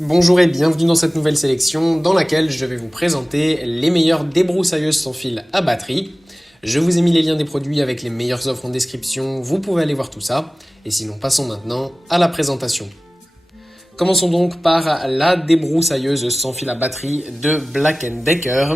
Bonjour et bienvenue dans cette nouvelle sélection dans laquelle je vais vous présenter les meilleures débroussailleuses sans fil à batterie. Je vous ai mis les liens des produits avec les meilleures offres en description, vous pouvez aller voir tout ça. Et sinon, passons maintenant à la présentation. Commençons donc par la débroussailleuse sans fil à batterie de Black & Decker.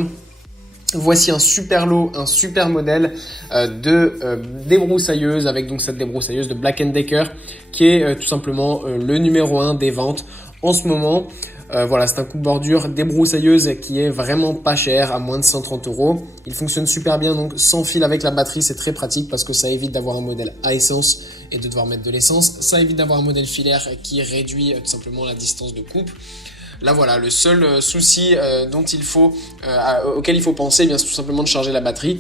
Voici un super lot, un super modèle de débroussailleuse avec donc cette débroussailleuse de Black & Decker qui est tout simplement le numéro 1 des ventes en ce moment. Voilà, c'est un coupe-bordure débroussailleuse qui est vraiment pas cher, à moins de 130 €. Il fonctionne super bien, donc sans fil avec la batterie, c'est très pratique parce que ça évite d'avoir un modèle à essence et de devoir mettre de l'essence. Ça évite d'avoir un modèle filaire qui réduit tout simplement la distance de coupe. Là voilà, le seul souci auquel il faut penser, eh bien, c'est tout simplement de charger la batterie.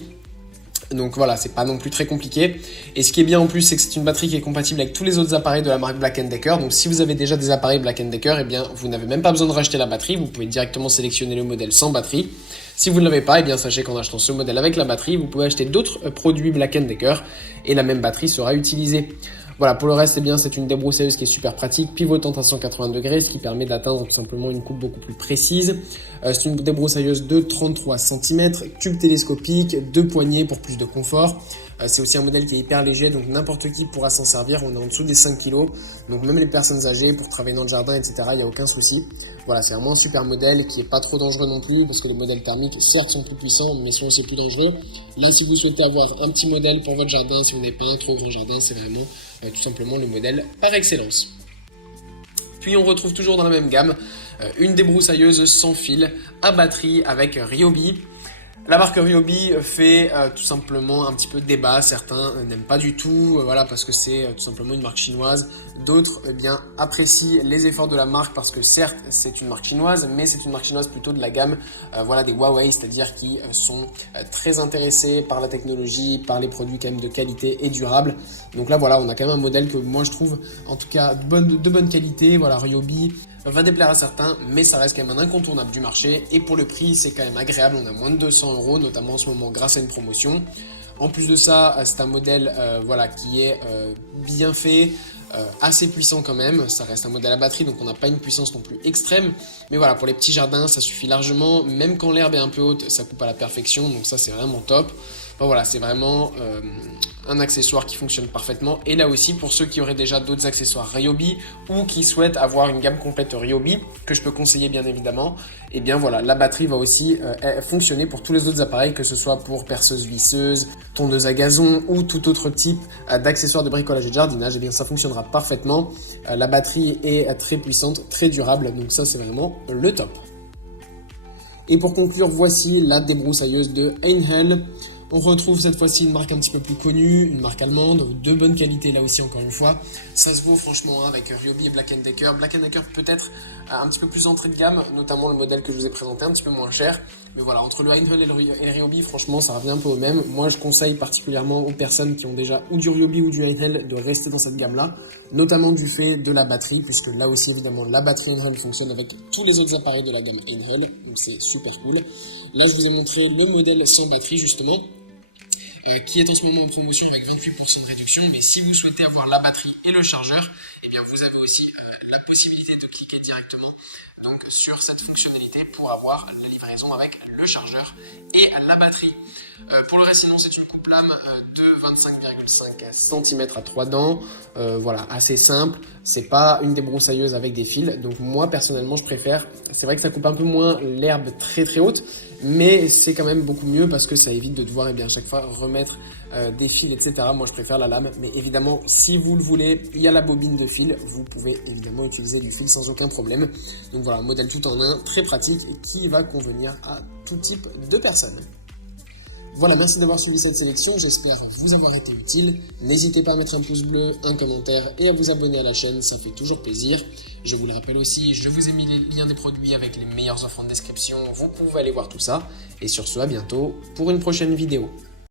Donc voilà, c'est pas non plus très compliqué. Et ce qui est bien en plus, c'est que c'est une batterie qui est compatible avec tous les autres appareils de la marque Black & Decker. Donc si vous avez déjà des appareils Black & Decker, eh bien vous n'avez même pas besoin de racheter la batterie. Vous pouvez directement sélectionner le modèle sans batterie. Si vous ne l'avez pas, eh bien sachez qu'en achetant ce modèle avec la batterie, vous pouvez acheter d'autres produits Black & Decker et la même batterie sera utilisée. Voilà, pour le reste, eh bien, c'est une débroussailleuse qui est super pratique, pivotante à 180 degrés, ce qui permet d'atteindre tout simplement une coupe beaucoup plus précise. C'est une débroussailleuse de 33 cm, tube télescopique, 2 poignées pour plus de confort. C'est aussi un modèle qui est hyper léger, donc n'importe qui pourra s'en servir. On est en dessous des 5 kg, donc même les personnes âgées pour travailler dans le jardin, etc., il n'y a aucun souci. Voilà, c'est vraiment un super modèle qui est pas trop dangereux non plus, parce que les modèles thermiques, certes, sont plus puissants, mais sont aussi plus dangereux. Là, si vous souhaitez avoir un petit modèle pour votre jardin, si vous n'avez pas un trop grand jardin, c'est vraiment tout simplement le modèle par excellence. Puis on retrouve toujours dans la même gamme une débroussailleuse sans fil à batterie avec Ryobi. La marque Ryobi fait tout simplement un petit peu de débat. Certains n'aiment pas du tout, voilà, parce que c'est tout simplement une marque chinoise. D'autres eh bien, apprécient les efforts de la marque parce que certes c'est une marque chinoise, mais c'est une marque chinoise plutôt de la gamme voilà, des Huawei, c'est-à-dire qui sont très intéressés par la technologie, par les produits quand même de qualité et durables. Donc là voilà, on a quand même un modèle que moi je trouve en tout cas de bonne qualité. Voilà, Ryobi va déplaire à certains, mais ça reste quand même un incontournable du marché. Et pour le prix, c'est quand même agréable. On a moins de 200 €, notamment en ce moment grâce à une promotion. En plus de ça, c'est un modèle voilà, qui est bien fait, assez puissant quand même. Ça reste un modèle à batterie, donc on n'a pas une puissance non plus extrême. Mais voilà, pour les petits jardins, ça suffit largement. Même quand l'herbe est un peu haute, ça coupe à la perfection. Donc ça, c'est vraiment top. Enfin, voilà, c'est vraiment un accessoire qui fonctionne parfaitement. Et là aussi, pour ceux qui auraient déjà d'autres accessoires Ryobi ou qui souhaitent avoir une gamme complète Ryobi, que je peux conseiller bien évidemment, et bien voilà, la batterie va aussi fonctionner pour tous les autres appareils, que ce soit pour perceuse visseuse, tondeuse à gazon ou tout autre type d'accessoires de bricolage et de jardinage. Et bien ça fonctionnera parfaitement. La batterie est très puissante, très durable, donc ça c'est vraiment le top. Et pour conclure, voici la débroussailleuse de Einhell. On retrouve cette fois-ci une marque un petit peu plus connue, une marque allemande, de bonne qualité là aussi encore une fois. Ça se vaut franchement avec Ryobi et Black & Decker. Black & Decker peut-être un petit peu plus entrée de gamme, notamment le modèle que je vous ai présenté, un petit peu moins cher. Mais voilà, entre le Einhell et le Ryobi, franchement ça revient un peu au même. Moi je conseille particulièrement aux personnes qui ont déjà ou du Ryobi ou du Einhell de rester dans cette gamme-là, notamment du fait de la batterie, puisque là aussi évidemment la batterie Einhell fonctionne avec tous les autres appareils de la gamme Einhell, donc c'est super cool. Là je vous ai montré le modèle sans batterie justement, qui est en ce moment en promotion avec 28% de réduction. Mais si vous souhaitez avoir la batterie et le chargeur, eh bien vous avez aussi la possibilité de cliquer directement donc, sur cette fonctionnalité pour avoir la livraison avec le chargeur et la batterie. Pour le reste, sinon, c'est une coupe-lame de 25,5 cm à 3 dents. Voilà, assez simple. C'est pas une débroussailleuse avec des fils. Donc moi, personnellement, je préfère. C'est vrai que ça coupe un peu moins l'herbe très très haute, mais c'est quand même beaucoup mieux parce que ça évite de devoir à chaque fois remettre des fils, etc. Moi, je préfère la lame, mais évidemment, si vous le voulez, il y a la bobine de fil. Vous pouvez évidemment utiliser du fil sans aucun problème. Donc voilà, un modèle tout en un, très pratique et qui va convenir à tout type de personnes. Voilà, merci d'avoir suivi cette sélection, j'espère vous avoir été utile. N'hésitez pas à mettre un pouce bleu, un commentaire et à vous abonner à la chaîne, ça fait toujours plaisir. Je vous le rappelle aussi, je vous ai mis les liens des produits avec les meilleures offres en description, vous pouvez aller voir tout ça. Et sur ce, à bientôt pour une prochaine vidéo.